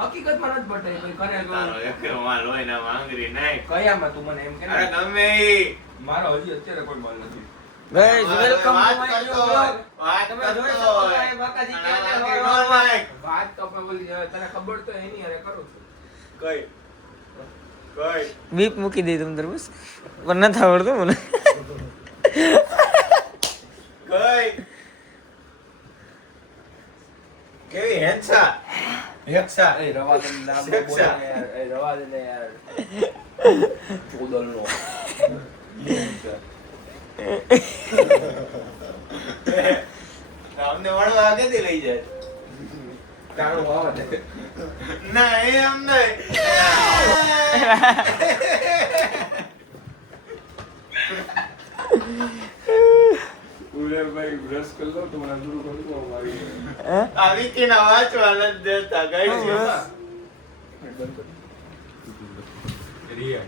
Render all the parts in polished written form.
હકીકતમાં નથી બટાઈ ભાઈ કરે તારો એક માલ હોય ને માંગરી નહીં કયામાં તું મને એમ કે અરે ગમે ઈ મારો હજી અત્યારે કોઈ માલ નથી ગાઈસ વેલકમ વાત ટુ માય કરતો ન્યુ હોય, બ્લોગ વાત તમે કરતો જોઈ શકો હોય. છો બાકાજી અને કે માંગરી છે, નો લાયક. વાત તો આપણે બોલી તને ખબર તો એની અરે કરું છું કઈ કઈ બીપ મૂકી દઈ તમે બસ પણ નથી આવડતું મને કઈ કેવી હેન્સા હેક્સા એ રવા દે ને આપણે શિક્ષા. બોલે ને યાર એ રવા દે ને યાર પોદલનો અમને મળવા આગેથી લઈ જાય કાણું વાવા દે ના એમ નહીં ઉરેરભાઈ બ્રશ કરી લો તો મને અંદરું કરી દો મારી આ વિકીના વાંચવા નથી દેતા ગઈ છે રિયા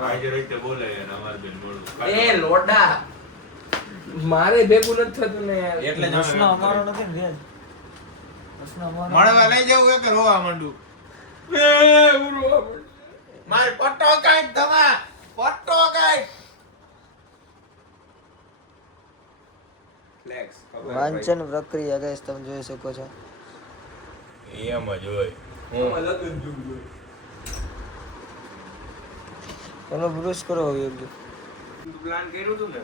આજે રીતે બોલે અને અમાર બેન મોડું એ લોડા મારે ભેગું નથી થતું ને યાર એટલે જ પ્રશ્ન અમારો નથી ને રેજ પ્રશ્ન અમારો મળવા લઈ જવું કે રોવા માંડું એ ઉરવા માર પટ્ટો કાઢ ધમા પટ્ટો કાઢ ફ્લેક્સ વાંચન પ્રક્રિયા ગાઈસ તમે જોઈ શકો છો એમ જ હોય હું લગન જોઉં એનો બ્રુશ કરો યોગ્ય પ્લાન કર્યું હતું ને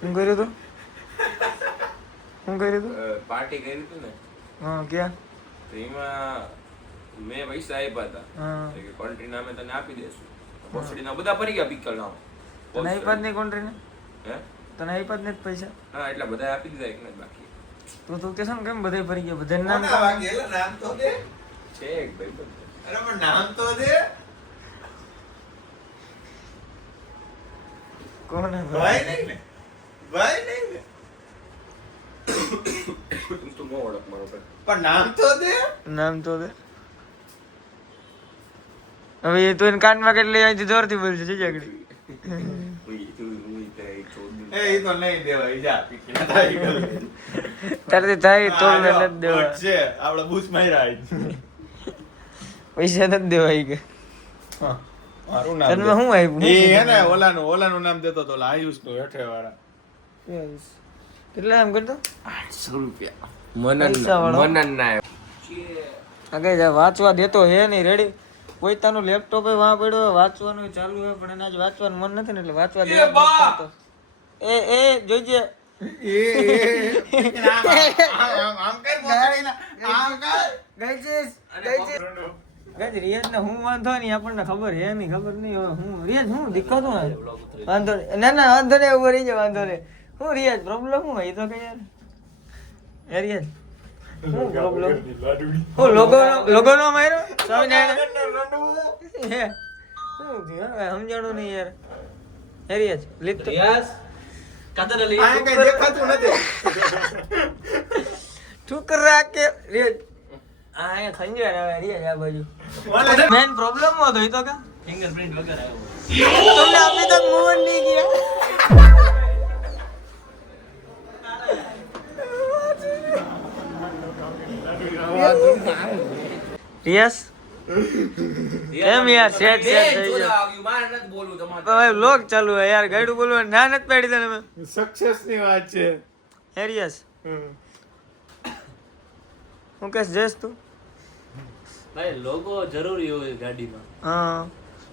હું કર્યું તું હું કર્યું તું પાર્ટી કરી હતી ને હા ક્યાં તો એમાં મેં પૈસા આપ્યા હતા હા કે કન્ટ્રી નામે તને આપી દેશું પોસડીના બધા ફરી ગયા પિકલ નામ તને આપ્યા જ નહીં કોન્ટ્રીને હે તને આપ્યા જ નહીં પૈસા હા એટલે બધા આપી દીધા એક ને બાકી તું કે છે ને કેમ બધે ફરી ગયા બધાને નામ કોના વાગે એલા નામ તો દે છે એક ભાઈ બંધ અરે પણ નામ તો દે કોને ભાઈ નહીં ને ભાઈ નહીં ને તું તો નો ઓળખ મારો ભાઈ પણ નામ તો દે નામ તો દે હવે એ તો એને કાનમાં કેટલી અહીંથી જોરથી બોલશે જઈ આગળ એ ઈ તો નહીં દેવાય જા પીકી ના થાય ગયું તારથી થાય તોડ ને નથી દેવા છે આપણે બૂચ માર્યા આજ પૈસા નથી દેવા ઈ કે મારું તને શું આપ્યું એ હે ને ઓલાનું નામ દેતો તો ઓલા આયુષ નું હેઠે વાળા કેટલા આમ કરતો 800 રૂપિયા પૈસાવાળો? મનન ના આગળ જા વાંચવા દેતો હે નહીં રેડી પોતાનું લેપટોપ વાં પડ્યો વાંચવાનું ચાલુ હે પણ એને આજ વાંચવાનું મન નથી ને એટલે વાંચવા દે એ જોઈજે આમ કર મોકળીના આમ કર ગઈજીસ ગઈજ રિયાજ ને હું વાંધો નહીં આપણને ખબર હે નહીં ખબર નહીં હવે હું રિયાજ હું દિક્કત હું વાંધો નહીં ના વાંધો નહીં ઉભો રહી જાય વાંધો નહીં હું રિયાજ પ્રોબ્લેમ હું એ તો કે યાર એ રિયાજ હું પ્રોબ્લેમ હું લોગો નો માર્યો સ્વામિનારાયણ હે શું થયું હવે સમજાણું નહીં યાર એ રિયાજ લીધ તો આ કઈ દેખાતું નથી ઠુકરા કે રિયાજ આ અહીંયા ખંજવાળ આવે રિયાજ આ બાજુ મેન પ્રોબ્લેમ હતો એ તો કે ફિંગરપ્રિન્ટ વગર આવ્યો तुमने अभी तक मूव नहीं किया यस કેમ યાર સેટ સેટ થઈ ગયો મારે નથી બોલવું તમારે ભાઈ વ્લોગ ચાલુ હે યાર ગાડું બોલવા ના નથી પાડી તને મેં સક્સેસ ની વાત છે હેરિયસ હું કહેશ જઈશ તું ભાઈ લોગો જરૂરી હોય ગાડીમાં હા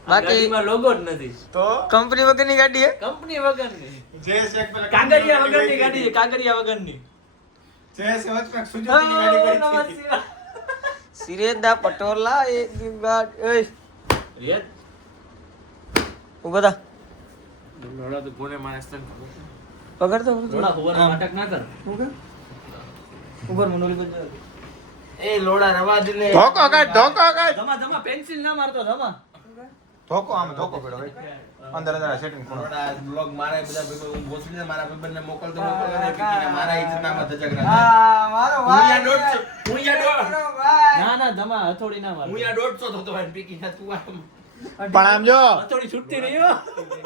બાકી ગાડીમાં લોગો જ નથી તો કંપની વગરની ગાડી હે કંપની વગરની જે શેક પેલા કાગળિયા વગરની ગાડી છે, કાગળિયા વગરની જે સેવચમાં સુઝુકી ની ગાડી કરી હતી સિરેદા પટોલા એક ગાડ ઓય રિયાદ ઉભા થા લોડા તો કોને માણસ તને પકડ તો થોડા હોવાનો નાટક ના કર ઉપર મંડોલી પર જા. એ લોડા રવા દે ને ધોકો કાઢ ધમા ધમા પેન્સિલ ના મારતો ધમા ધોકો આમ ધોકો પડ્યો ભાઈ અંદર અંદર સેટિંગ કરો લોડા બ્લોગ મારા બધા ભેગો હું ભોસડીને મારા ભાઈબંધને મોકલતો ને પીકીને મારા ઇજ્જતનામાં ધજક રાખે હા મારો હું ભાઈ યા 150 હું યા મારો ભાઈ ના ના ધમા હથોડી ના માર હું યા 150 થતો હોય પીકીને તું આમ પણ આમ જો હથોડી છૂટતી નહીં હો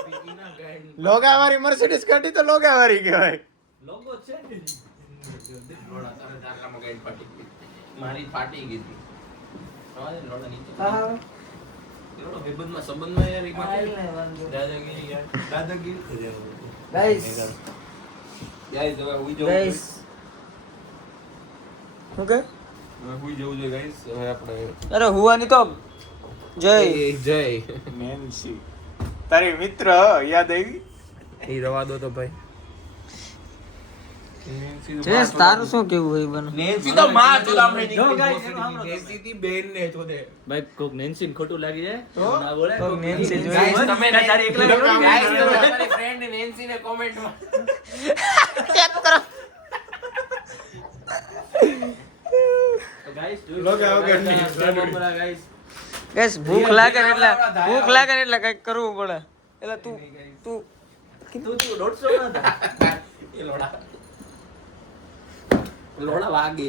પીકીના ગાઈડ લોગાવાળી મર્સિડીઝ ગાડી તો લોગાવાળી કહેવાય લોગો છે ને લોડા તારે ધારકામાં ગાઈડ પાટી મારી ફાટી ગઈ હતી. હા, એ લોડા નીચે. હા એવડો વિબંધમાં સંબંધમાં યાર એમાં આઈ લે વાંધો દાદાગીરી યાર. દાદાગીરી. ગાઈસ Guys, હવે હુઈ જવું ગાઈસ શું કે હવે હુઈ જવું જોઈએ guys. હવે આપણે અરે હુવાની તો જય જય નેન્સી તારી મિત્ર યાદ આવી એ રવા દો તો ભાઈ. જયેશ તારું શું કેવું હોય બને નેન્સી તો માં ચોદામણી જો નીકળી. guys, એનું સાંભળો. નેન્સી થી બેન ને ચોદે. ભાઈ કોક નેન્સી ને ખોટું લાગી જાય તો? ના બોલે કોક નેન્સી જોઈ. Guys, તમે ના, તારી એકલા Guys, જોડી તમે જોડી. તમારી friend નેન્સી ને comment માં તો guys, જોઈ લોગા શકો વગરની guys, લાડુ. બરાબર guys. ગાઈસ ભૂખ લાગે ને એટલે કંઈક કરવું પડે એટલે તું તું 150 ના હતા. એ લોડા લોડા વાગે.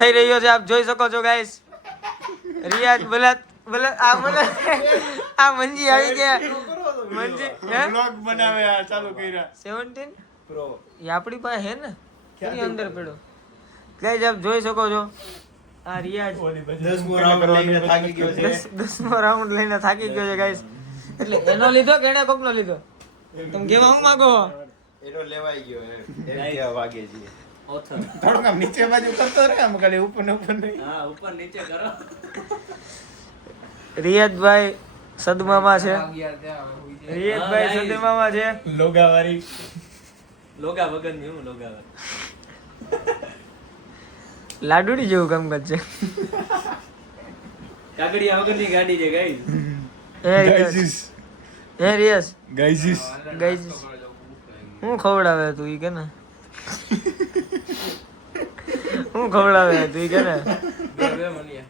થઈ રહ્યો છે આપ જોઈ શકો છો ગાઈસ રિયાજ ભલે આ મને આ મંજી આવી ગયા મંજી હે બ્લોગ બનાવે આ ચાલુ કર્યા 17 પ્રો એ આપણી પાસે હે ને એની અંદર પડ્યો ગાઈસ આપ જોઈ શકો છો આ રિયાજ 10મો રાઉન્ડ લઈને થાકી ગયો છે. 10મો રાઉન્ડ લઈને થાકી ગયો છે ગાઈસ એટલે એનો લીધો કે એને કોકનો લીધો તમે કેવા હું માંગો એનો લેવાઈ ગયો એમ કેવા વાગે છે. ઓથર. થોડુંક આમ નીચે બાજુ કરતો રહે આમ ખાલી ઉપર ને ઉપર નહીં હા ઉપર નીચે કરો. રિયાજભાઈ સદમામાં છે વાગ્યા ત્યાં હવે હુઈ જાય. રિયાજભાઈ હા, સદમામાં છે લોગાવાળી લોગા વગરની હું લોગા વગર. લાડુડી જેવું કામકાજ છે કાગડિયા વગરની ગાડી છે guys. હે રિયાઝ ગાઈઝીસ ગાઈઝ હું ખવડાવે તું ઈ કે ને હું ખવડાવે તું ઈ કે ને બે બે મનિયા.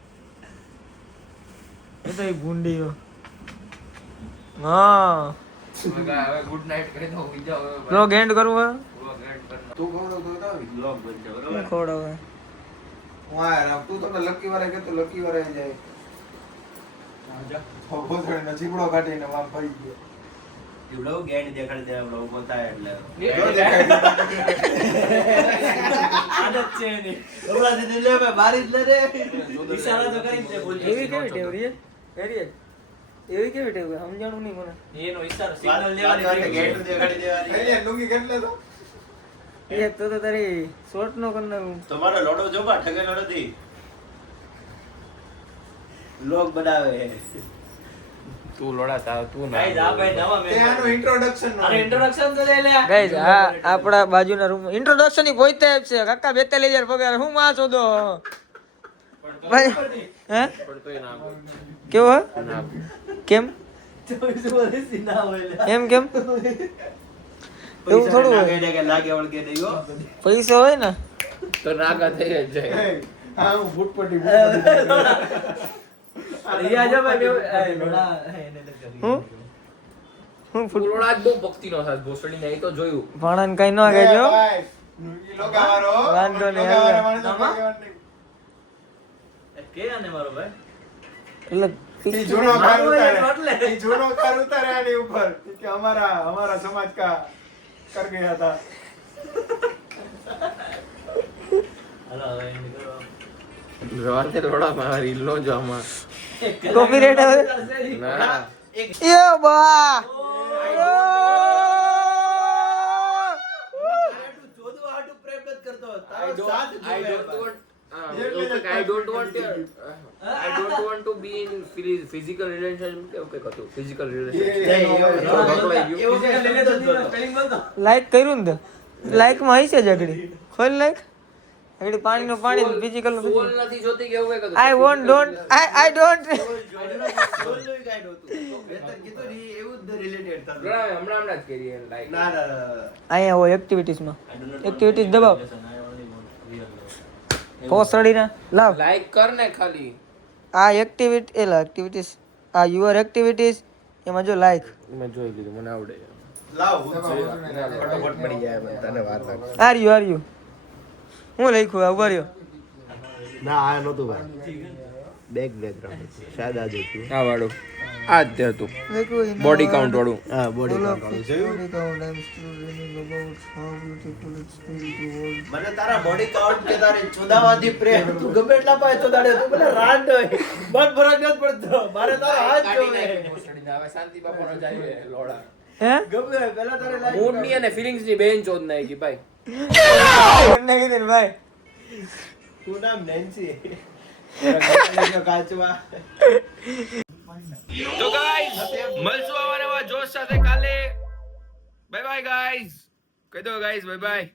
એ તો ઈ ભૂંડીઓ હા મગા હવે ગુડ નાઈટ કહી દો હુઈ જાઓ હવે. બ્લોગ એન્ડ કરવું હે Vlog end કર. તું ખવડાવ તો બતાવી. બ્લોગ બનશે હું બરોબર. ખવડાવે હું આ રામ તું તમને લકી વારે કે તો લકી વારે જાય. ભોસડે નો ચીપડો કાઢીને વામ પડી ગયો. બ્લોગ એન્ડ દેખાડી દે બ્લોગ ઉભો થાય એટલે. આદત છે એની. હમણાં થી લે ભાઈ બારી જ લે રે. ઈશારા તો કરી જ દે બોલ. એવી કેવી ટેવ રિયાઝ હે રિયાઝ એવી કેવી ટેવ સમજાણું નહીં મને એનો ઈશારો સિગ્નલ દેવાની ગેટ દેખાડી દેવાની. અહીંયા લુંગી કેટલે તો એ તો તારી શોર્ટ નો કર નાખું તમારો લોડો જોબા ઠગેલો નથી લોક બનાવે તું લોડા તું ગાઈસ આ ભાઈ નવા તે આનું introduction નો. અરે ઇન્ટ્રોડક્શન તો લઈ લે. ગાઈઝ આ આપણા બાજુના રૂમ ઇન્ટ્રોડક્શન ની પોઈતે છે કાકા 42000 પગાર હું માં ચોદો ભાઈ હે પડતોય ના બોલ. કેવો હે? ના બોલ. કેમ 24 વર્ષથી ના હોય લે. એમ કેમ એવું થોડું હોય કે લાગે વળગે નહીં હો પૈસા હોય ને તો નાગા થઈ જ જાય. હા હું ભૂટપટ્ટી રિયા જો ભાઈ કેવું એ લોડા એને લે કરી. હું હું તું લોડા જ બહુ ભક્તિનો સાથ ભોસડી ને એ તો જોયું. ભાણાને કઈ ન કહેજો લોગાવાળો વાંધો નહીં, લોગાવાળા હાલો. માણસો ભાગ્યવાન નહીં. કે આને મારો ભાઈ એટલે ઈ જૂનો કાર મારું ઉતારે. એટલે. ઈ જૂનો કાર ઉતારે આની ઉપર કે हमारा समाज का कर गया था હાલો હવે એને કરો. રવાતે લોડા મારી લો જો આમાં. કોપીરાઈટ આવે ના એ બા જોદવા હાટુ પ્રેમ જ કરતો I તારો don't- સાથ I જોવે don't bus. want- I don't want to be in physical relationship એવું કંઈક હતું. Physical relationship. એ એવું ભગવાઈ ગયું. એવું ફિઝિકલ કંઈ રિલેશન સમજતો હતો. સ્પેલિંગ બોલતો. લાઈક કર્યું ને લાઈક માં હશે જ આગળ ખોલ લાઈક આગળ પાણી નું પાણી ફિઝિકલ નું સોલ નથી જોતી કે એવું કંઈક હતું. I want don't I don't સોલનું કાંઈ નહોતું. મેં તને કીધું ને, ઈ એવું જ related થતું. હમણાં જ કરીએ like. ના, ના, ના, ના. અહીંયા હોય એક્ટિવિટીઝ માં I do not Activities want દબાવ. relation, I only want real love. પોસડી ના લાવ Like કર ને ખાલી. આ એક્ટિવિટી એલા એક્ટિવિટીઝ આ યુઅર એક્ટિવિટીઝ એમાં જો લાઈક મેં જોઈ લીધું મને આવડે. લાવ, હું જોઈ લઉં. ફટાફટ પડી જાય મને, તને વાર લાગે. આર યુ હું લખ્યું આ ઉભા રહ્યો ના આ નહોતું ભાઈ બેક બેકગ્રાઉન્ડ શાયદ આ જોઈતું આ વાળું. આ જ તે હતું બોડી કાઉન્ટ વાળું. હા બોડી કાઉન્ટ વાળું જોયું Body count, I'm still dreaming about how beautiful it's been to hold. મને તારા બોડી કાઉન્ટ કે તારી ચોદાવાથી પ્રેમ તું ગમે એટલા પાસે ચોદાડે તું ભલે રાંડ હોય મન ફરક નથી પડતો મારે તારો હાથ જોવે શાંતિ બાપાનો જાય લોડા. હે? ગમે હોય, પહેલા તારે લાઈક મૂડ ની અને ફિલિંગ્સ ની બેન ચોદ નાખી ભાઈ. નહીં કીધું ને ભાઈ. તું નામ નેન્સી કાચવા તો ગાઈઝ મળશું આવા નવા જોશ સાથે કાલે. Bye bye guys. કહી દો ગાઈઝ બાય બાય.